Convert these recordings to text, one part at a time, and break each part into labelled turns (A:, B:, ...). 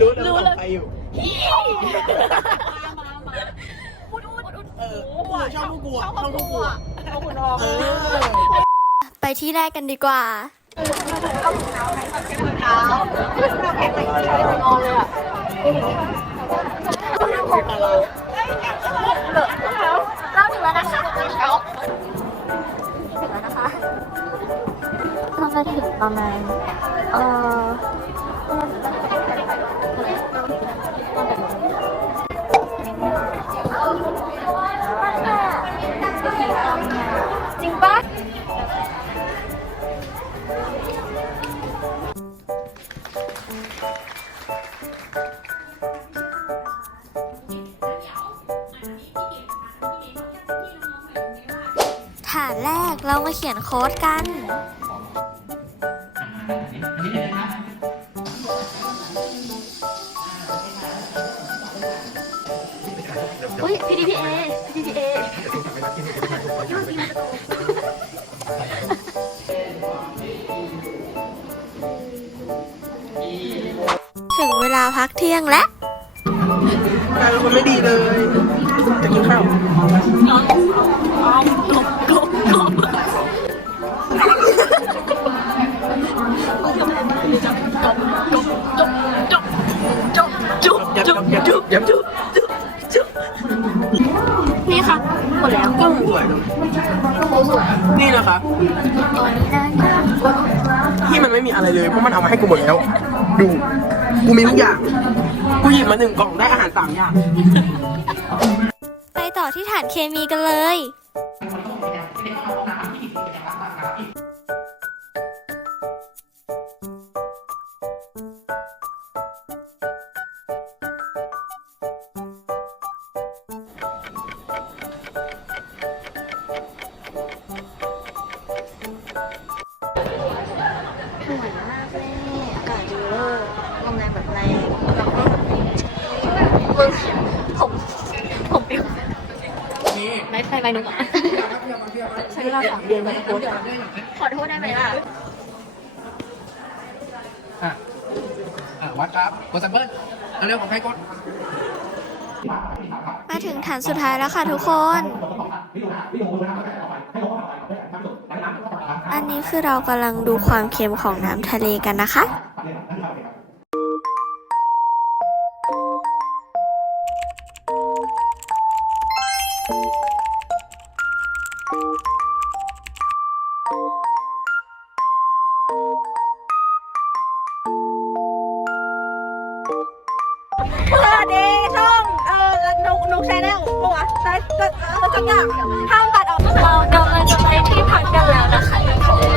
A: รู้แล้วว่าใครอยู่
B: มามาอุดอุดอุด
A: เออพวกกูชอบพวกกูอะชอบพวกกูอะ
B: เอาคุณออก
A: เออ
C: ไปที่แรกกันดีกว่า
B: เท้าเรานอนเลยอะเราถึงแล้วนะคะเราถึงแล้วนะคะเราจะถึงประมาณเอ่อ
C: ฐานแรกเรามาเขียนโค้ดกัน
B: อุ้ย PDPA PDPA
C: ถึงเวลาพักเที่ยงแล้ว
A: นายเป็นคนไม่ดีเลย จะกินข้าว
B: จุ๊บ
A: ยับยับยับจุ๊บยับจุ๊บจุ๊บ
B: นี่ค่ะหมดแล้ว
A: ก็สวยเนอะ
B: โอ้สวย
A: นี่นะคะ
B: ตอนนี้ได้
A: ที่มันไม่มีอะไรเลยเพราะมันเอามาให้กูหมดแล้ว ดูกูมีทุกอย่าง กูหยิบมาหนึ่งกล่องได้อาหารสามอย่าง
C: ไปต่อที่ฐานเคมีกันเลย
B: สวยมากเลยอากาศดีเวอร์ลมแรงแบบแรงแล้วก็มึงผมผมเปิว
A: นี่
B: ไม่ใช่ไรนุ๊กอะใช้เวลาสามเดือนมาโพสต์ขอโทษได้ไหมล่ะ
A: อะอะวัดครับกดซัมเปิลเร็วของใครกด
C: มาถึงฐานสุดท้ายแล้วค่ะทุกคน นนี้คือเรากำลังดูความเค็มของน้ำทะเลกันนะคะ
B: สวัสดีช่องเอ่อนุกนุกชาแนลปะวะใช่ก็เออสักอย่างห้ามตัดออกเรากำลังจะไปที่พั กันแล้วนะคะ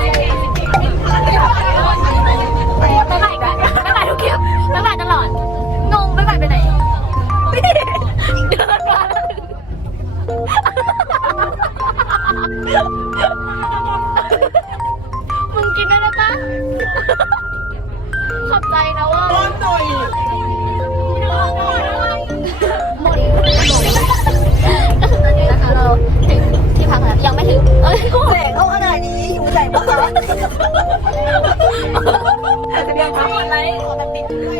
B: พักอะไรขอแบบติดด้วย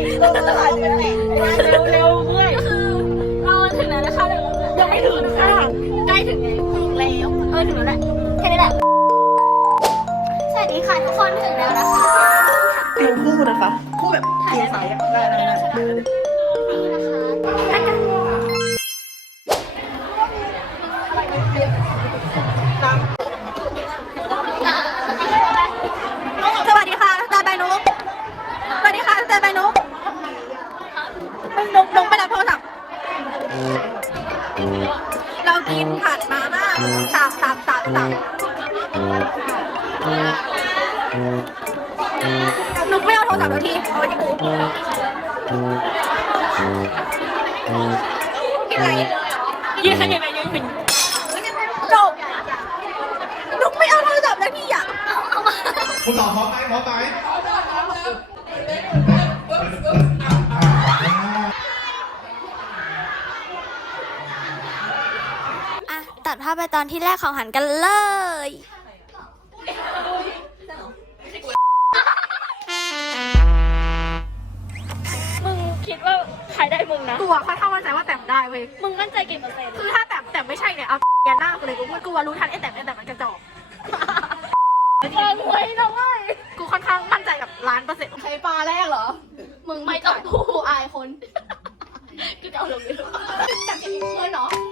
B: เร็วเร็วเมื่อยก็คือเราถึงแล้วนะคะยังไม่ถึงค่ะใกล้ถึงแล้วถึงแล้วเออถึงแล้วแหละแค่นี้แหละสวัสดีค่ะทุกคนถึงแล้วนะคะ
A: เตรียมคู่นะคะคู่แบบเอียงซ้ายอะได้ได้ได้ได้
B: นี่นะคะ เรากินผัดมาม่าสับสับสับสับนุกไม่เอาโทรศัพท์แล้วทีเอาไว้ที่กูกินอะไรยืนขยันไปยืนขึ้นจบนุกไม่เอาโทรศัพท์แล้วทีอะ
D: คุณต่อพร้อมไหมพร้อมไหม
C: ตัดภาพไปตอนที่แรกของหันกันเลย
B: มึงรได้มึงนะ
E: กูอะค่อนข้างมั่นใจว่าแต้มได้เว้ย
B: มึงมั่นใจกี่เปอร์เซ็นต์
E: คือถ้าแต้มแต้มไม่ใช่เนี่ยเอายันหน้ากูเลยกูกูว่ารู้ทันไอ้แต้มไอ้แต้มมันกระจอก
B: ฟังไว้นะเว้ย
E: กูค่อนข้างมั่นใจกับล้านเปอร์เซ็นต์
B: ใช้ปลาแรกเหรอ มึงไม่ต้องพูดอายคนกูจะเอาลงเลยแต่เงินเหรอ
A: อัน